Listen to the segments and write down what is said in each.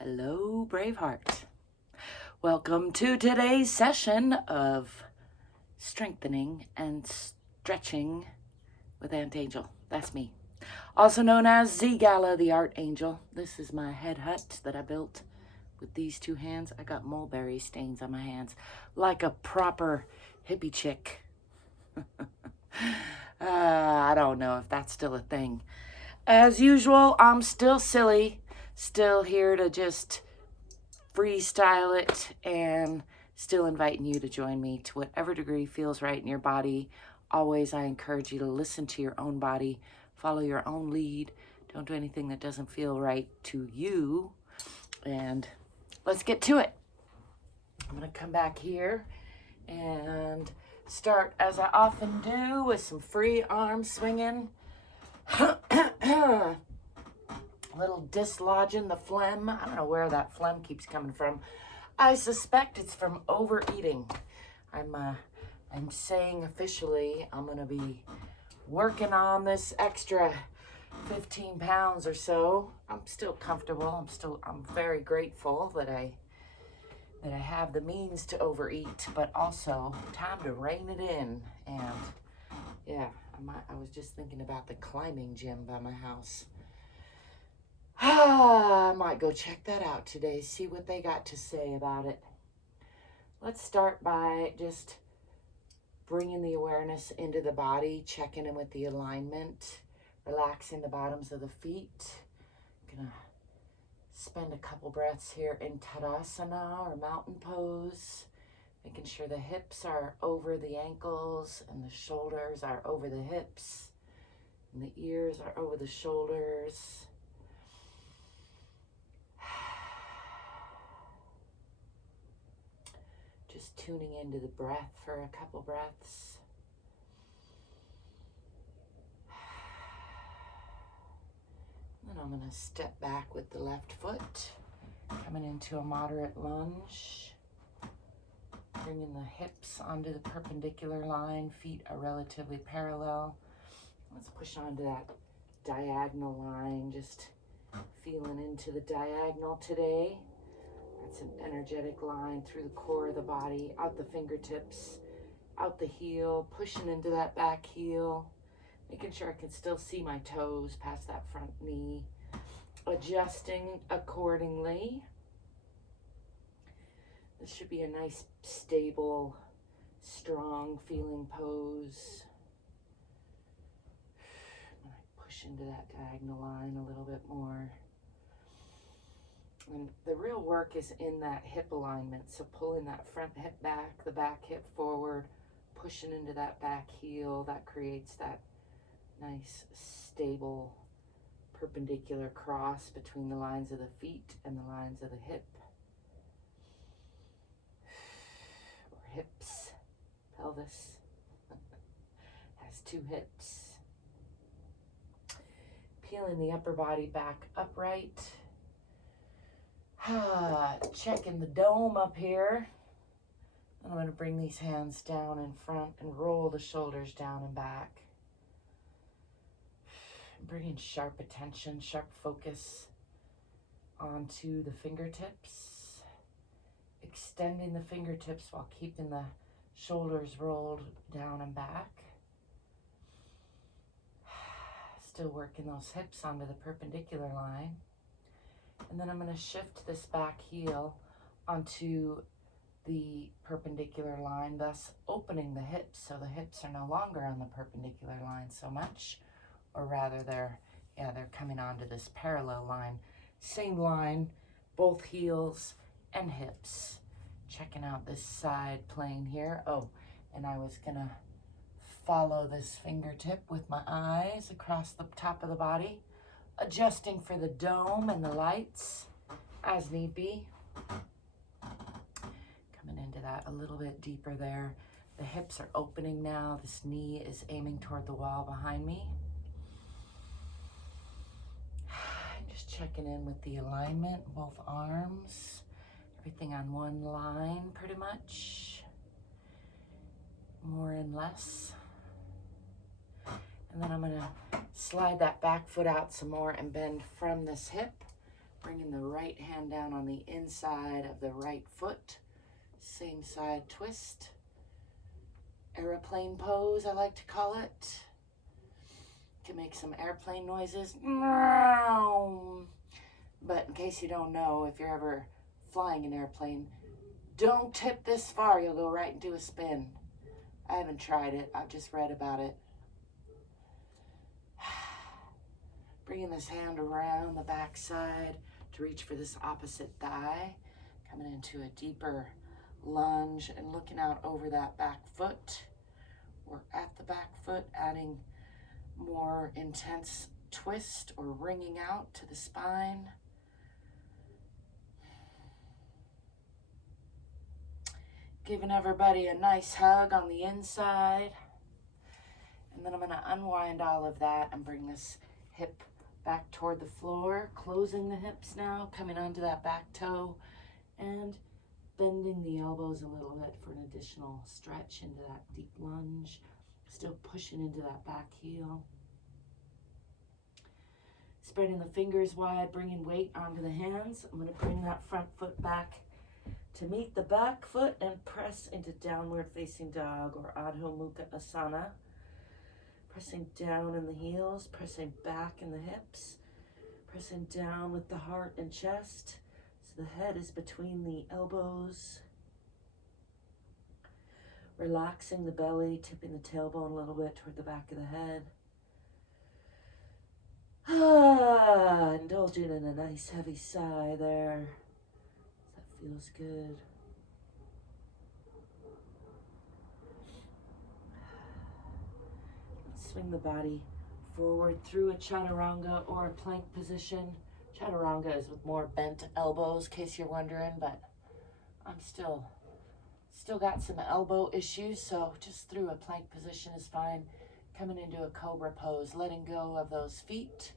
Hello, Braveheart. Welcome to today's session of strengthening and stretching with Aunt Angel. That's me. Also known as ZGALA, the art angel. This is my head hut that I built with these two hands. I got mulberry stains on my hands like a proper hippie chick. I don't know if that's still a thing. As usual, I'm still silly. Still here to just freestyle it and still inviting you to join me to whatever degree feels right in your body. Always, I encourage you to listen to your own body, follow your own lead. Don't do anything that doesn't feel right to you. And let's get to it. I'm going to come back here and start, as I often do, with some free arm swinging. Little dislodging the phlegm. I don't know where that phlegm keeps coming from. I suspect it's from overeating. I'm saying officially I'm gonna be working on this extra 15 pounds or so. I'm still comfortable. I'm very grateful that I have the means to overeat, but also time to rein it in. And yeah, I was just thinking about the climbing gym by my house. I might go check that out today, see what they got to say about it. Let's start by just bringing the awareness into the body, checking in with the alignment, relaxing the bottoms of the feet. Gonna spend a couple breaths here in Tadasana or mountain pose, making sure the hips are over the ankles and the shoulders are over the hips and the ears are over the shoulders. Just tuning into the breath for a couple breaths. Then I'm going to step back with the left foot, coming into a moderate lunge. Bringing the hips onto the perpendicular line, feet are relatively parallel. Let's push onto that diagonal line, just feeling into the diagonal today. That's an energetic line through the core of the body, out the fingertips, out the heel, pushing into that back heel, making sure I can still see my toes past that front knee, adjusting accordingly. This should be a nice, stable, strong feeling pose. I'm going to push into that diagonal line a little bit more. And the real work is in that hip alignment. So pulling that front hip back, the back hip forward, pushing into that back heel. That creates that nice, stable, perpendicular cross between the lines of the feet and the lines of the hip. Or hips, pelvis. Has two hips. Peeling the upper body back upright. Checking the dome up here. I'm going to bring these hands down in front and roll the shoulders down and back. Bringing sharp attention, sharp focus onto the fingertips. Extending the fingertips while keeping the shoulders rolled down and back. Still working those hips onto the perpendicular line. And then I'm going to shift this back heel onto the perpendicular line, thus opening the hips, so the hips are no longer on the perpendicular line so much, or rather they're coming onto this parallel line. Same line, both heels and hips. Checking out this side plane here. Oh, and I was going to follow this fingertip with my eyes across the top of the body. Adjusting for the dome and the lights as need be. Coming into that a little bit deeper there. The hips are opening now. This knee is aiming toward the wall behind me. Just checking in with the alignment, both arms. Everything on one line pretty much. More and less. And then I'm going to slide that back foot out some more and bend from this hip Bringing the right hand down on the inside of the right foot. Same side twist. Airplane pose, I like to call it. Can make some airplane noises. But in case you don't know, if you're ever flying an airplane, don't tip this far. You'll go right into a spin. I haven't tried it. I've just read about it. Bringing this hand around the back side to reach for this opposite thigh. Coming into a deeper lunge and looking out over that back foot. Or at the back foot, adding more intense twist or wringing out to the spine. Giving everybody a nice hug on the inside. And then I'm going to unwind all of that and bring this hip back toward the floor, closing the hips now, coming onto that back toe and bending the elbows a little bit for an additional stretch into that deep lunge. Still pushing into that back heel. Spreading the fingers wide, bringing weight onto the hands. I'm going to bring that front foot back to meet the back foot and press into downward facing dog or Adho Mukha Asana. Pressing down in the heels, pressing back in the hips, pressing down with the heart and chest. So the head is between the elbows. Relaxing the belly, tipping the tailbone a little bit toward the back of the head. Indulging in a nice heavy sigh there. That feels good. Swing the body forward through a chaturanga or a plank position. Chaturanga is with more bent elbows, in case you're wondering, but I'm still got some elbow issues, so just through a plank position is fine. Coming into a cobra pose, letting go of those feet,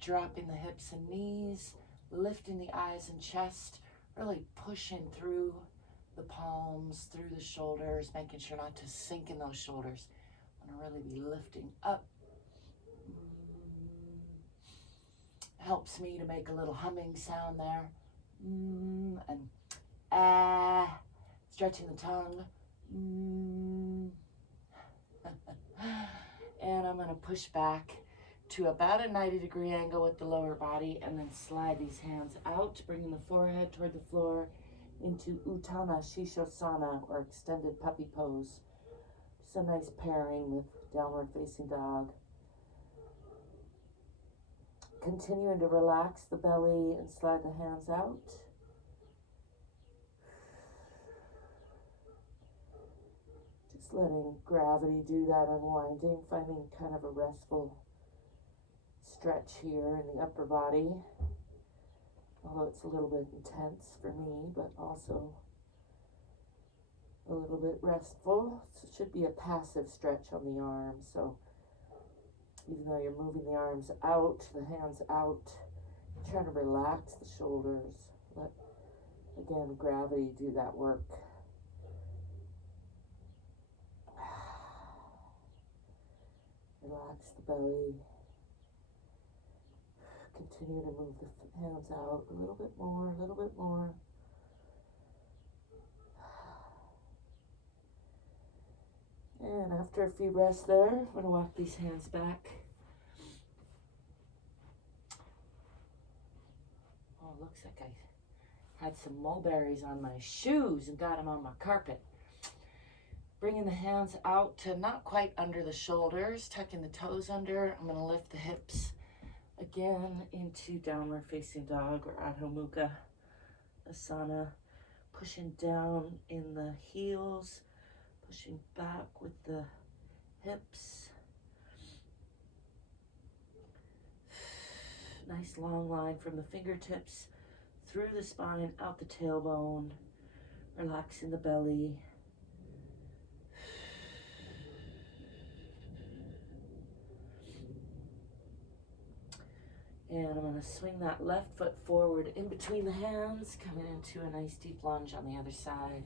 dropping the hips and knees, lifting the eyes and chest, really pushing through the palms, through the shoulders, making sure not to sink in those shoulders. I want to really be lifting up. Helps me to make a little humming sound there. And stretching the tongue. And I'm going to push back to about a 90-degree angle with the lower body and then slide these hands out, bringing the forehead toward the floor into Utthana Shishosana or extended puppy pose. Just a nice pairing with downward facing dog. Continuing to relax the belly and slide the hands out. Just letting gravity do that unwinding, finding kind of a restful stretch here in the upper body. Although it's a little bit intense for me, but also a little bit restful. So it should be a passive stretch on the arms. So even though you're moving the arms out, the hands out, try to relax the shoulders. Let, again, gravity do that work. Relax the belly. Continue to move the hands out a little bit more, a little bit more. And after a few breaths there, I'm going to walk these hands back. Oh, it looks like I had some mulberries on my shoes and got them on my carpet. Bringing the hands out to not quite under the shoulders, tucking the toes under. I'm going to lift the hips again into downward facing dog or Adho Mukha Asana. Pushing down in the heels. Pushing back with the hips. Nice long line from the fingertips through the spine, out the tailbone. Relaxing the belly. And I'm going to swing that left foot forward in between the hands, coming into a nice deep lunge on the other side.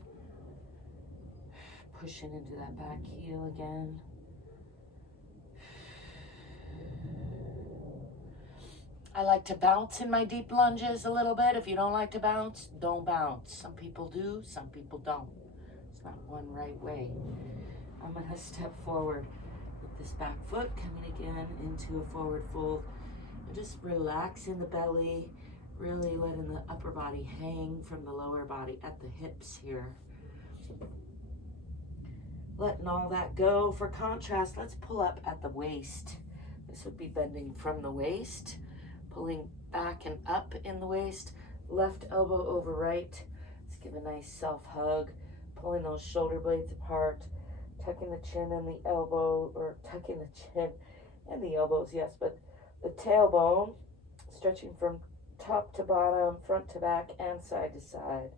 Pushing into that back heel again. I like to bounce in my deep lunges a little bit. If you don't like to bounce, don't bounce. Some people do, some people don't. It's not one right way. I'm gonna step forward with this back foot, coming again into a forward fold. And just relax in the belly, really letting the upper body hang from the lower body at the hips here. Letting all that go. For contrast, let's pull up at the waist. This would be bending from the waist, pulling back and up in the waist, left elbow over right. Let's give a nice self-hug, pulling those shoulder blades apart, tucking the chin and the elbow, or tucking the chin and the elbows, yes, but the tailbone, stretching from top to bottom, front to back, and side to side,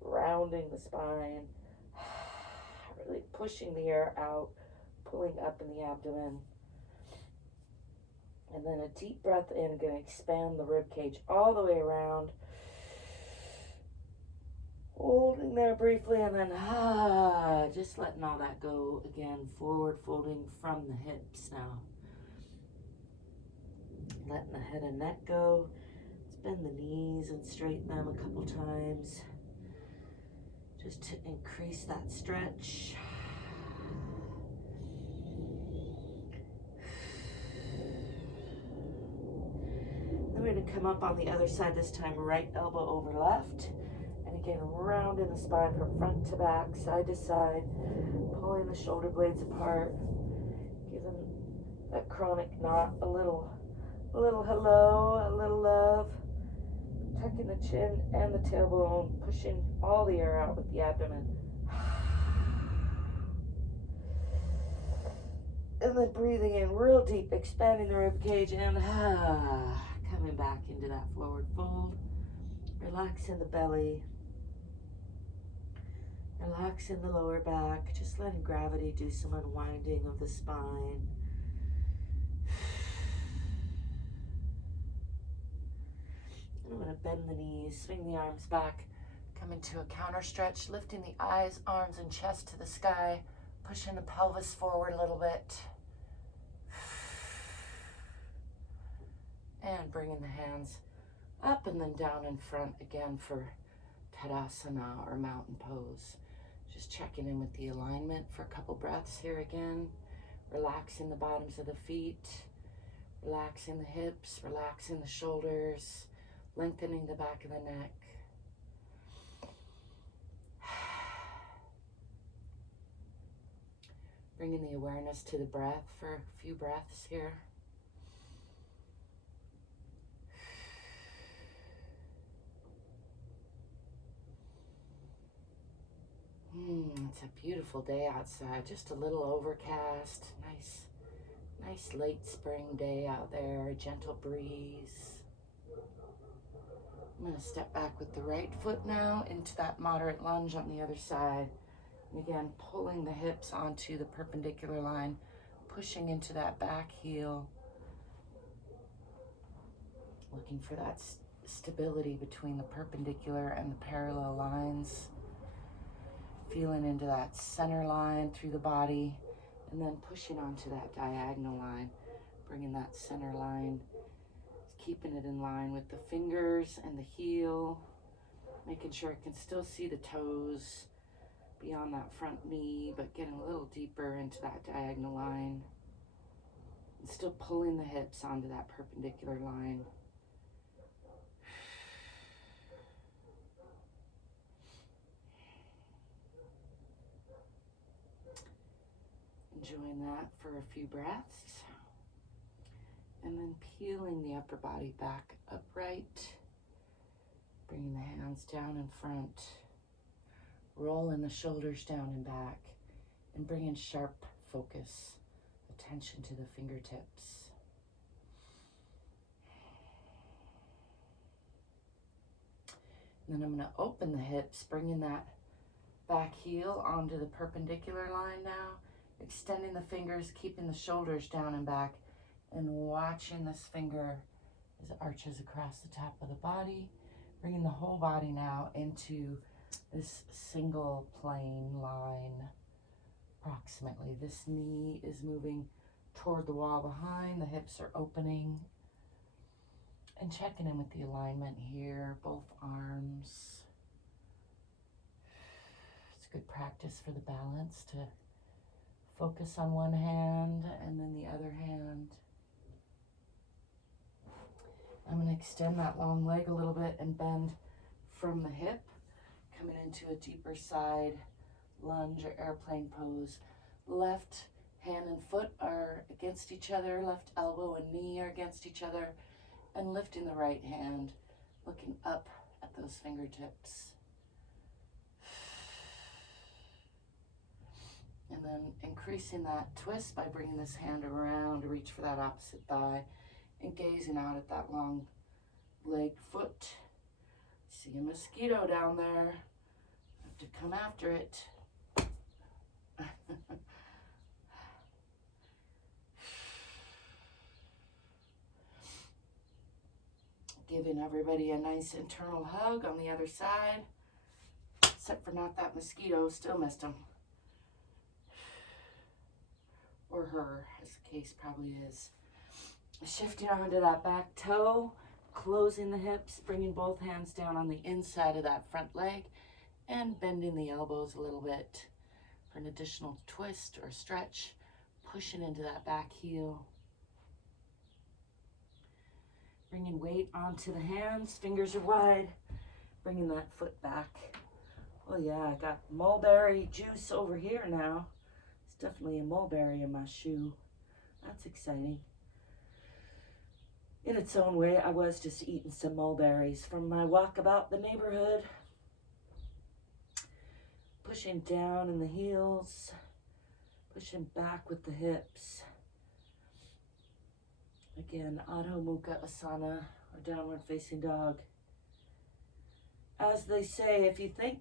rounding the spine, really pushing the air out, pulling up in the abdomen. And then a deep breath in, going to expand the rib cage all the way around. Holding there briefly, and then just letting all that go again, forward folding from the hips now. Letting the head and neck go. Let's bend the knees and straighten them a couple times, just to increase that stretch. Then we're going to come up on the other side this time, right elbow over left. And again, rounding the spine from front to back, side to side, pulling the shoulder blades apart, giving that chronic knot a little hello, a little love, tucking the chin and the tailbone, pushing all the air out with the abdomen. And then breathing in real deep, expanding the rib cage, and coming back into that forward fold. Relaxing the belly. Relaxing the lower back, just letting gravity do some unwinding of the spine. And I'm going to bend the knees, swing the arms back, come into a counter stretch, lifting the eyes, arms, and chest to the sky, pushing the pelvis forward a little bit. And bringing the hands up and then down in front again for Tadasana or mountain pose. Just checking in with the alignment for a couple breaths here again. Relaxing the bottoms of the feet, relaxing the hips, relaxing the shoulders, lengthening the back of the neck. Bringing the awareness to the breath for a few breaths here. It's a beautiful day outside, just a little overcast, nice late spring day out there, a gentle breeze. I'm going to step back with the right foot now into that moderate lunge on the other side. And again, pulling the hips onto the perpendicular line, pushing into that back heel. Looking for that stability between the perpendicular and the parallel lines. Feeling into that center line through the body, and then pushing onto that diagonal line, bringing that center line, keeping it in line with the fingers and the heel, making sure I can still see the toes beyond that front knee, but getting a little deeper into that diagonal line, and still pulling the hips onto that perpendicular line. Enjoying that for a few breaths. And then peeling the upper body back upright. Bringing the hands down in front. Rolling the shoulders down and back. And bringing sharp focus, attention to the fingertips. And then I'm going to open the hips, bringing that back heel onto the perpendicular line now. Extending the fingers, keeping the shoulders down and back, and watching this finger as it arches across the top of the body, bringing the whole body now into this single plane line approximately. This knee is moving toward the wall behind, the hips are opening, And checking in with the alignment here, both arms. It's good practice for the balance to focus on one hand and then the other hand. I'm going to extend that long leg a little bit and bend from the hip, coming into a deeper side lunge or airplane pose. Left hand and foot are against each other, left elbow and knee are against each other, and lifting the right hand, looking up at those fingertips. And then increasing that twist by bringing this hand around to reach for that opposite thigh and gazing out at that long leg foot. See a mosquito down there. Have to come after it. Giving everybody a nice internal hug on the other side. Except for not that mosquito, still missed him. Or her, as the case probably is. Shifting onto that back toe, closing the hips, bringing both hands down on the inside of that front leg, and bending the elbows a little bit for an additional twist or stretch, pushing into that back heel. Bringing weight onto the hands, fingers are wide, bringing that foot back. Oh yeah, I got mulberry juice over here now. It's definitely a mulberry in my shoe. That's exciting. In its own way, I was just eating some mulberries from my walk about the neighborhood. Pushing down in the heels, pushing back with the hips. Again, Adho Mukha Asana, or downward facing dog. As they say, if you think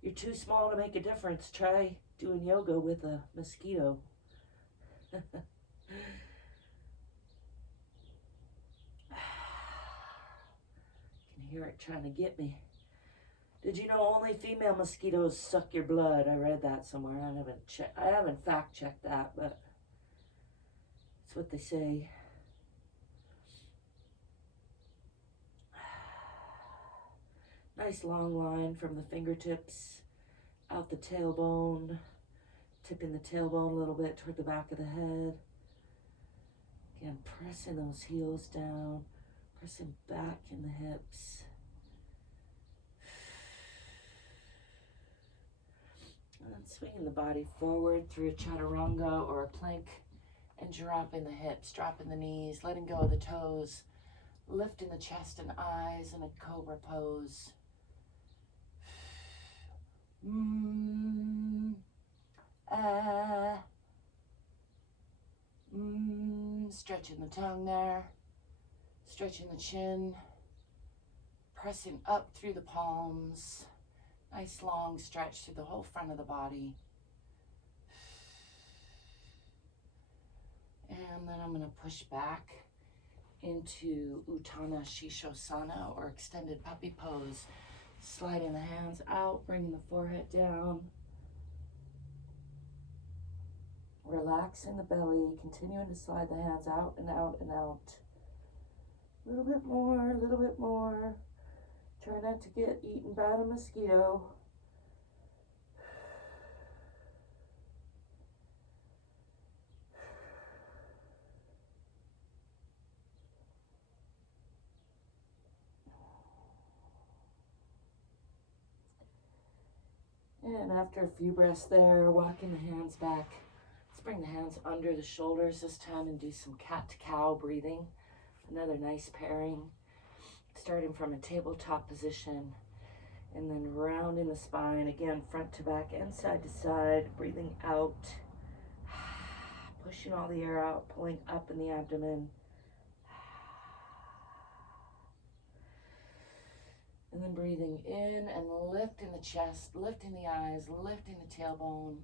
you're too small to make a difference, try doing yoga with a mosquito. Can hear it trying to get me. Did you know only female mosquitoes suck your blood? I read that somewhere. I haven't fact checked that, but it's what they say. Nice long line from the fingertips out the tailbone, tipping the tailbone a little bit toward the back of the head. Again, pressing those heels down, pressing back in the hips. And then swinging the body forward through a chaturanga or a plank and dropping the hips, dropping the knees, letting go of the toes, lifting the chest and eyes in a cobra pose. Stretching the tongue there, stretching the chin, pressing up through the palms. Nice long stretch through the whole front of the body. And then I'm going to push back into Uttanasana Shishosana, or extended puppy pose. Sliding the hands out, bringing the forehead down. Relaxing the belly, continuing to slide the hands out and out and out. A little bit more, a little bit more. Try not to get eaten by the mosquito. And after a few breaths there, walking the hands back. Let's bring the hands under the shoulders this time and do some cat-to-cow breathing. Another nice pairing. Starting from a tabletop position and then rounding the spine, again, front to back and side to side, breathing out, pushing all the air out, pulling up in the abdomen. And then breathing in and lifting the chest, lifting the eyes, lifting the tailbone.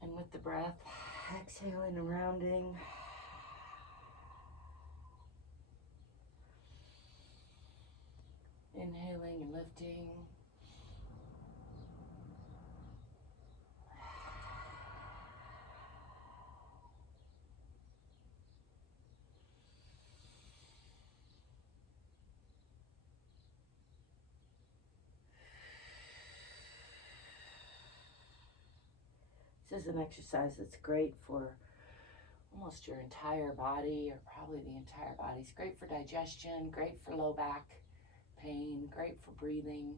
And with the breath, exhaling and rounding. Inhaling and lifting. is an exercise that's great for almost your entire body, or probably the entire body. It's great for digestion, great for low back pain, great for breathing.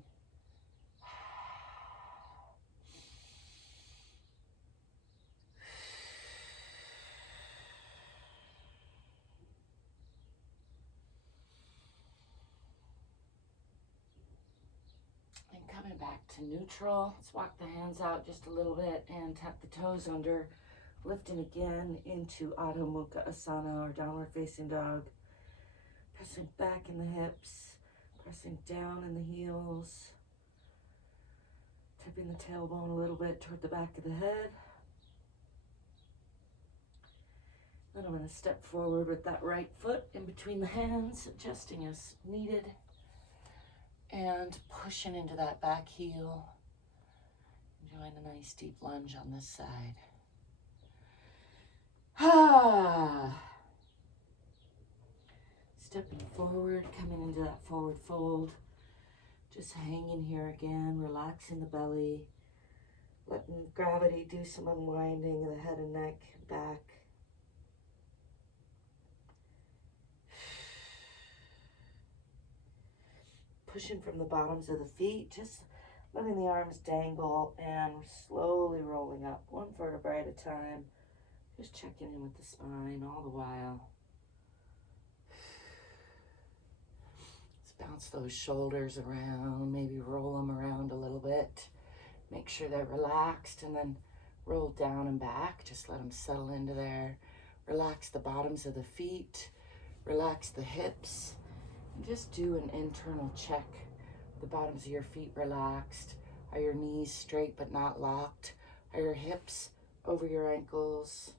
And coming back to neutral, let's walk the hands out just a little bit and tap the toes under, lifting again into Adho Mukha Asana, or downward facing dog. Pressing back in the hips, pressing down in the heels, tipping the tailbone a little bit toward the back of the head. Then I'm going to step forward with that right foot in between the hands, adjusting as needed, and pushing into that back heel. Enjoying a nice deep lunge on this side. Stepping forward, coming into that forward fold. Just hanging here again, relaxing the belly, letting gravity do some unwinding of the head and neck, back. Pushing from the bottoms of the feet, just letting the arms dangle and slowly rolling up, one vertebrae at a time. Just checking in with the spine all the while. Bounce those shoulders around, maybe roll them around a little bit. Make sure they're relaxed, and then roll down and back. Just let them settle into there. Relax the bottoms of the feet, relax the hips, and just do an internal check. The bottoms of your feet relaxed. Are your knees straight but not locked? Are your hips over your ankles?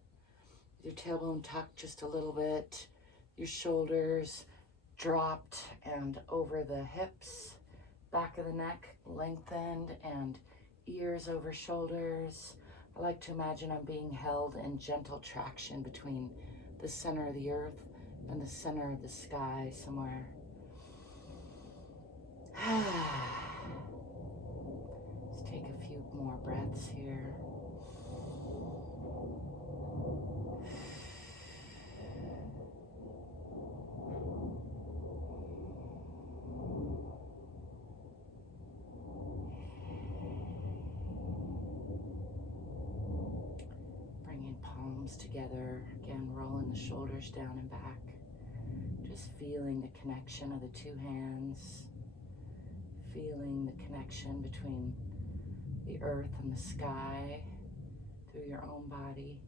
Your tailbone tucked just a little bit. Your shoulders dropped and over the hips, back of the neck lengthened, and ears over shoulders. I like to imagine I'm being held in gentle traction between the center of the earth and the center of the sky somewhere. Let's take a few more breaths here. Together, again, rolling the shoulders down and back, just feeling the connection of the two hands, feeling the connection between the earth and the sky through your own body.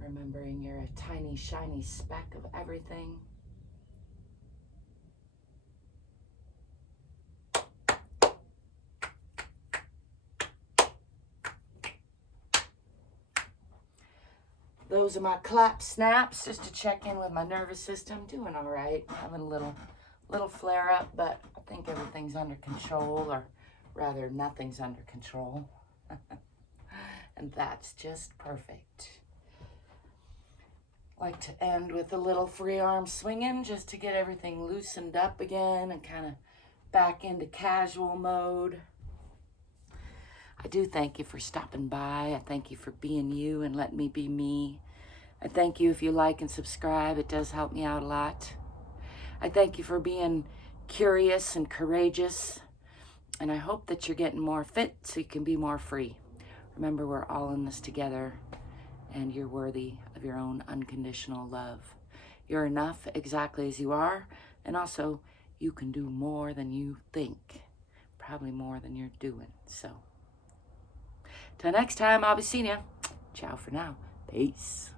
Remembering you're a tiny, shiny speck of everything. Those are my clap snaps, just to check in with my nervous system. Doing all right. Having a little flare up, but I think everything's under control, or rather nothing's under control. And that's just perfect. Like to end with a little free arm swinging, just to get everything loosened up again and kind of back into casual mode. I do thank you for stopping by. I thank you for being you and letting me be me. I thank you if you like and subscribe. It does help me out a lot. I thank you for being curious and courageous. And I hope that you're getting more fit so you can be more free. Remember, we're all in this together, and you're worthy of your own unconditional love. You're enough exactly as you are, and also you can do more than you think. Probably more than you're doing. So till next time, I'll be seeing you. Ciao for now. Peace.